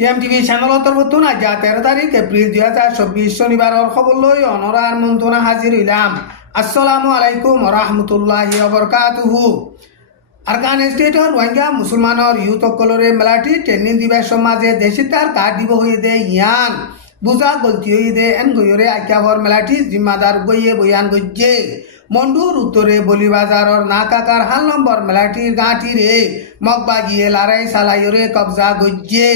টিএমটিভি চ্যানেলত নতুন আজ 13 তারিখ এপ্রিল 2024 শনিবারের খবর লই অনরার মন্ত্রণা হাজির হইলাম। আসসালামু আলাইকুম রহমতুল্লাহি ওয়াবারাকাতুহু। আরকান স্টেটর রোহিঙ্গা মুসলমানর ইউথ কলরে মেলাটি ট্রেনিং দিবস সমাজে দেশিতার কার্ড দিব হয়ে দে ইয়ান বুঝা গলতি হয়ে দে এন গয়রে আইকাভর মেলাটি জিম্মাদার গইয়ে বয়ান গজ্জে মন্ডুর উত্তরে বলিবাজারর নাকাকার হাল নম্বর মেলাটির গাঁটি রে মগবাগিয়ে লড়াই সালাইরে কবজা গজ্জে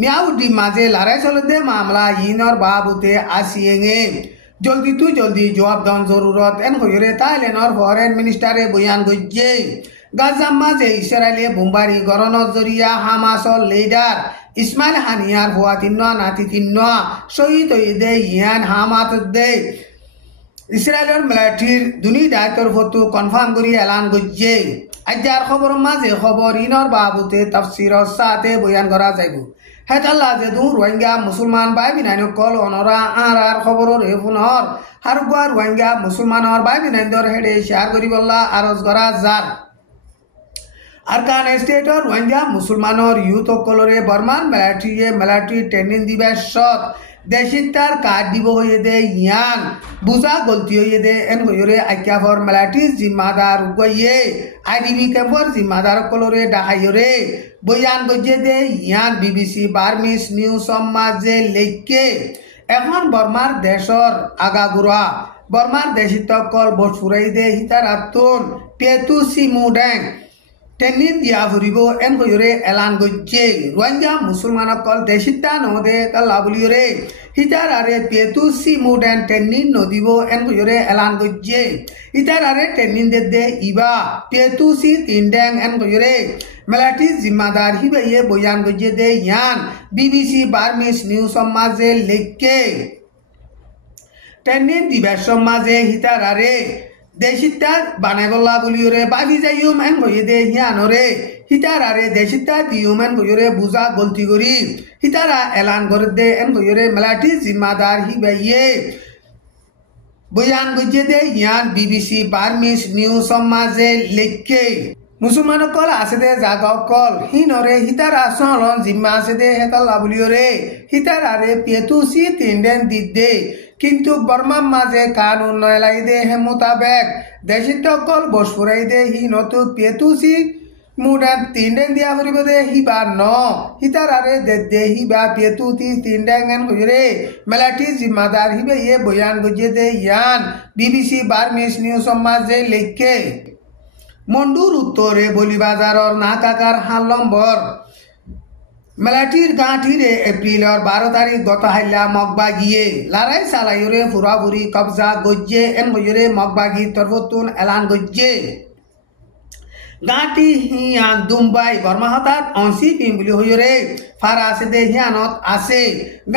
মিয়াউডি মাঝে লড়াই চলতে মামলা ইনর বাবুতে আসিয়েঙে জলদি তু জলদি জবাব দন জরুরত এন হইরে থাইল্যান্ডর ফরেন মিনিস্টারে বয়ান গজ্জে গাজার মাঝে ইসরায়েলে বোমবারি গরনের জরিয়া হামাসর লিডার ইসমাইল হানিয়ার ভুয়া তিন্না নাতি তিন্না শহীদ হয়ে দে ইয়ান হামাত দে ইসরায়েলের মিলিটারির দুনি দায়িত্বর ফটো কনফার্ম করি এলান গজ্জে আজ্জার খবর মাঝে খবর ইনর বাবুতে তাফসিরর সাথে বয়ান করা যাইব হেতাল্লা যে দু রোহিঙ্গা মুসলমান বাই বিনাইন কল অনরা আর খবরর এফুনর হারুগুয়া রোহিঙ্গা মুসলমানর বাই বিনাইন্দর হেডে শেয়ার করি বললা আরজ করা যার আরকান স্টেটর রোহিঙ্গা মুসলমানর ইউথ কলরে বর্মান মিলিটারি ট্রেনিং দিবস সত দেশিতার কার্ড দিব হয়ে দে ইয়ান বুঝা গলতি হয়ে দে এন হইরে আইকাভর মেলাটি জিম্মাদার গইয়ে আইডিবি ক্যাম্পর জিম্মাদার কলরে ডাহাইরে বয়ান গজে দে ইয়ান বিবিসি বার্মিস নিউজ সমাজে লেখকে এখন বর্মার দেশর আগাগুড়া বর্মার দেশিত কল বট ফুরাই দে হিতার আতুন পেতু সিমুডেং ট্রেনিং দিয়া ফুরিব এন হইরে এলান গজ্জে রোহিঙ্গা মুসলমান কল দেশিতা নদে কাল্লা বলিরে হিতার আরে পেতু সিমুডেন ট্রেনিং নদিব এন হইরে এলান গজ্জে হিতার আরে ট্রেনিং দে ইবা পেতু সি তিনডেং এন হইরে মেলাটি জিম্মাদার হিবাইয়ে বয়ান গজ্জে দে ইয়ান বিবিসি বার্মিস নিউজ সমাজে লেখকে ট্রেনিং দিবস সমাজে হিতার আরে দেশিতা বানাইবল্লা বলিওরে বাবি যাইম এন হয়ে দে হিয়ানরে হিতার আরে দেশিতা দিউম এন হইরে বুঝা গলতি করি হিতারা এলান করে দে এন হইরে মেলাটি জিম্মাদার হিবাইয়ে বয়ান গজ্জে দে ইয়ান বিবিসি বার্মিস নিউজ সমাজে লেখকে মুসলমান কল আছে দে জাগাও কল হিনরে হিতারা সলন জিম্মা আছে দে হেতাল্লা বলিওরে হিতার আরে পেতুসি তিনডেন দিদে কিন্তু বর্মার মাঝে কানুন নয়লাই দে হে মোতাবেক দেশিত কল বসপুরাই দে হি নতু পেতুসি মুডান তিনডেন দিয়া করিব দে হিবা ন হিতার আরে দে হিবা পেতুতি তিনডেন এন হইরে মেলাটি জিম্মাদার হিবে ইয়ে বয়ান গজে দে ইয়ান বিবিসি বার্মিস নিউজ সমাজে লেখকে মন্ডুর উত্তরে বলিবাজারর নাকাকার হাল নম্বর মেলাটির গাঁঠিরে এপ্রিলর 12 তারিখ গত হাইলা মগবাগিয়ে লড়াই সালাইরে ফুরাফুরি কবজা গজ্জে এন হইরে মগবাগি তরফতুন এলান গজ্জে গাঁটি হিয়ান দুম্বাই বর্মাহতাত অংশী পিম বুলি হইরে ফারা আছে দে হিয়ানত আছে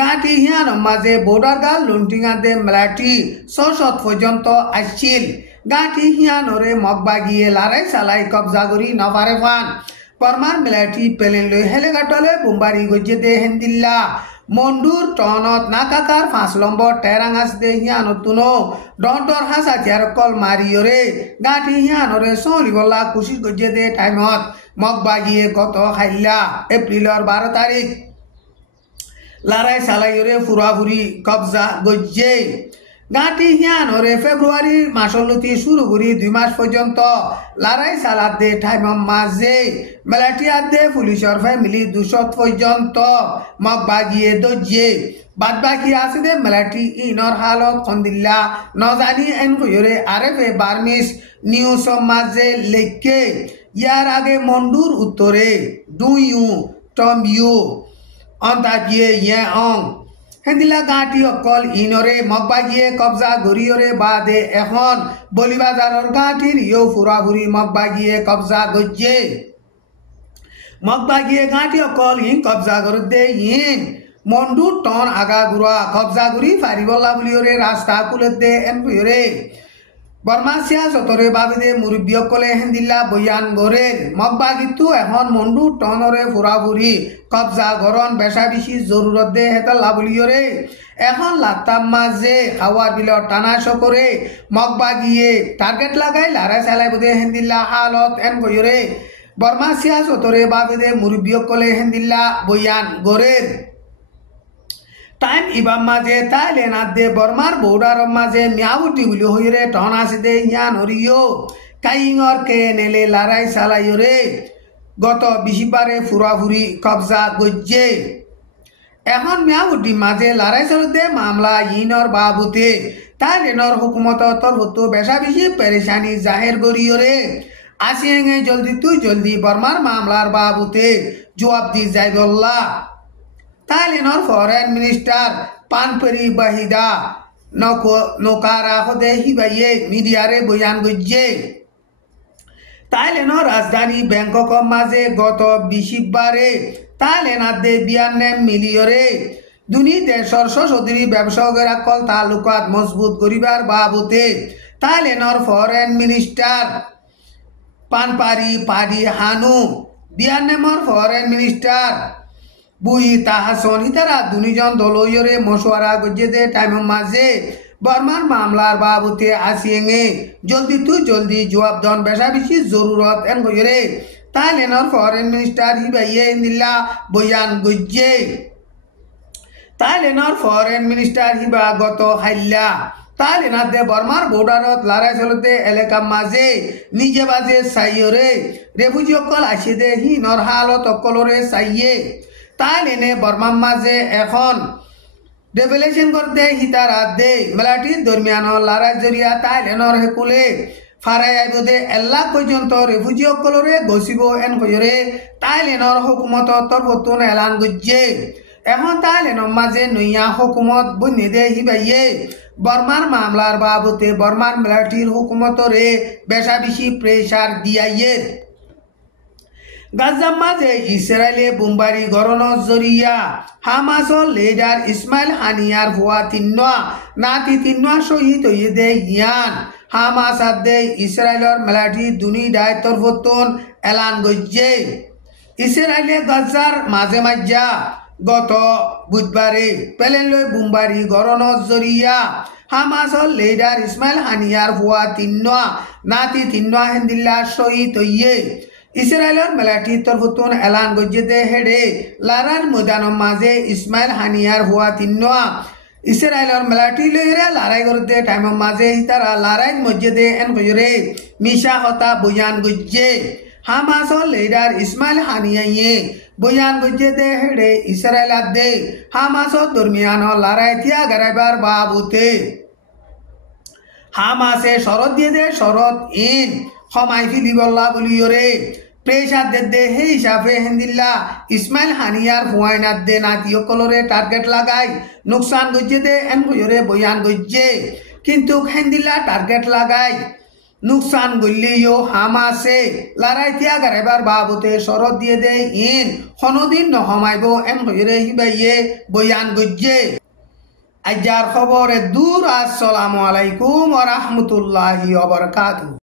গাঁটি হিয়ান মাঝে বর্ডার গাল লুন্টিঙা দে মেলাটি 600 পর্যন্ত আসছিল গাঁটি হিয়ানরে মগবাগিয়ে লড়াই সালাই কবজা করি নপারে ফান বর্মার মিলিটারি প্লেন লৈ হেলিকপ্টারে বোমবারি গজ্জে দে হেন্দিল্লা মন্ডুর টনত নাকাকার 5 নম্বর টেরাঙাস দে হিয়ানতুনো ডন্টর হাসা তিয়ার কল মারিয়রে গাঁটি হিয়ানরে সলিবল্লা খুশি গজ্জে দে টাইমত মগবাগিয়ে গত হাইলা এপ্রিলর 12 তারিখ লড়াই সালাইরে ফুরাফুরি কবজা গজ্জে গাঁটি হিয়ানরে ফেব্রুয়ারি মাসলতি শুরু করি 2 মাস পর্যন্ত লড়াই সালাদ দে টাইম মাঝে মেলাটিয়ার দে পুলিশের ফ্যামিলি 200 পর্যন্ত মগবাগিয়ে দজ্জে বাদ বাকি আছে দে মেলাটি ইনর হালত কন্দিল্লা নজানি এন হইরে আরএফএ বার্মিস নিউজ সমাজে লেখকে ইয়ার আগে মন্ডুর উত্তরে ডুইউ টমইউ অন্তাকিয়ে ইয়ে অং হেন্দিলা গাঁটি অকল ইনরে মগবাগিয়ে কবজা গরিয়রে বাদে এখন বলিবাজারর গাঁটির ইউ ফুরাফুরি মগবাগিয়ে কবজা গজ্জে মগবাগিয়ে গাঁটি অকল ইন কবজা করতে ইন মন্ডু টন আগা গুড়া কবজা গুড়ি ফারিবল্লা বলিওরে রাস্তা কুলতে এন হইরে বর্মাসিয়া সতরে বাবিদে মুরব্বী অকলে হেন্দিল্লা বয়ান গরে মগবাগিতু এখন মন্ডু টনরে ফুরাফুরি কবজা গরন বেশা বেশি জরুরত দে হেতাল্লা বলিওরে এখন লাতাম মাঝে খাওয়ার বিলত টানা সকরে মগবাগিয়ে টার্গেট লাগাই লড়াই চালাই বোধে হেন্দিল্লা হালত এন গইরে বর্মা সিয়াসতরে বাবেদে মুরব্বিয়কলে হেন্দিল্লা বয়ান গরের টাইম ইবাম মাঝে তাইলে না দে বর্মার বৌডার মাঝে মিয়াউটি বলি হইরে টন আসে দে ইয়ান হরিও কাইঙর কে নেলে লড়াই চালাইরে গত বিশিবারে ফুরাফুরি কবজা গজ্জে এখন মিয়াউটি মাঝে লড়াই চলতে মামলা ইনর বাবুতে তাইলেনর হুকুমত তরফতো বেশা বেশি পেরেশানি জাহের করিয়রে আসিয়েঙ্গে জলদি তুই জলদি বর্মার মামলার বাবুতে জবাব দি যাইবল্লা তাইলেনর ফরেন মিনিস্টার পানপরি বাহিদা নৌকারা হদে হিবাইয়ে মিডিয়ারে বয়ান গজ্জে তাইলেনর রাজধানী ব্যাংকক মাঝে গত বিশিবারে তাইলেনাদে 92 মিলিয়রে দুনি দেশর সশস্ত্রী ব্যবসায়ীরা কল তালুকাত মজবুত করিবার বাবুতে তাইলেনর ফরেন মিনিস্টার পানপারি পাডি হানু 92 ফরেন মিনিস্টার বুই তাহাসন হিতারা দুনিজন দলইরে মশওয়ারা গজ্জে দে টাইম মাঝে বর্মার মামলার বাবুতে আসিয়েঙ্গে জলদি তুই জলদি জবাব দন বেশা বেশি জরুরত এন গইরে তাইলেনর ফরেন মিনিস্টার হিবাইয়ে নিল্লা বয়ান গজ্জে তাইলেনর ফরেন মিনিস্টার হিবা গত হাইল্লা তাইলেনাদে বর্মার বর্ডারত লড়াই চলতে এলাকা মাঝে নিজে বাজে সাইয়রে রেফুজি অকল আসে দে হিনর হালত অকলরে সাইয়ে তাইলেনে বর্মার মাঝে এখন রেভেলেশন করতে হিতারাত দে মেলাটির দরমিয়ান লড়াই জরিয়া তাইলেনর হেকুলে ফারাই আইবদে এল্লা পর্যন্ত রেফুজি অকলরে গছিব এন কইরে তাইলেনর হুকুমত তরফতুন এলান গজ্জে এখন তাইলেনর মাঝে নইয়া হুকুমত বন্যে দে হিবাইয়ে বর্মার মামলার বাবুতে বর্মার মিলিটারির হুকুমতরে বেশা বেশি প্রেসার দিয়াইয়ে গাজার মাঝে ইসরায়েলে বোমবারি গরনের জরিয়া হামাসর লিডার ইসমাইল হানিয়ার ভুয়া নাতি তিন্না শহীদ হয়ে দে ইয়ান হামাস আদে ইসরায়েলের মিলিটারি দুনি দায় তরফতুন এলান গজ্জে ইসরায়েলে গাজার মাঝে মাঝা গত বুধবারে প্লেন লই বোমবারি গরনের জরিয়া হামাসর লিডার ইসমাইল হানিয়ার ভুয়া নাতি তিন্না হেন্দিল্লা শহীদ হইয়ে ইসরায়েলের মিলিটারি তরফতুন এলান গজ্জে দে হেডে লারার ময়দানের মাঝে ইসমাইল হানিয়ার ভুয়া ইসরায়েলের মিলিটারি লইরে লড়াই করতে টাইমের মাঝে তারা লড়াই মসজিদে এন কইরে মিশা হতা বয়ান গজ্জে হামাসর লিডার ইসমাইল হানিয়াইয়ে বয়ান গজ্জে দে হেডে ইসরায়েল আদে হামাসর দরমিয়ান লড়াই তিয়া গরাইবার বাবুতে হামাসে শরত দিয়ে দে শরত ইন হমাই ফিলিবল্লা বলিয়রে প্রেসার দে হে হিসাবে হেন্দিল্লা ইসমাইল হানিয়ার হুয়াইনাত দে নাতিয় কলরে টার্গেট লাগাই নুকসান গজ্জে দে এন কইরে বয়ান গজ্জে কিন্তু হেন্দিল্লা টার্গেট লাগাই নুকসান গল্লিও হামাসে লড়াই তিয়া গরাইবার বাবুতে শরত দিয়ে দে ইন কোনদিন নহমাইব এন কইরে হিবাইয়ে বয়ান গজ্জে আজার খবরে দূর আসসালামু আলাইকুম ওয়া রাহমাতুল্লাহি ওয়া বারাকাতুহু।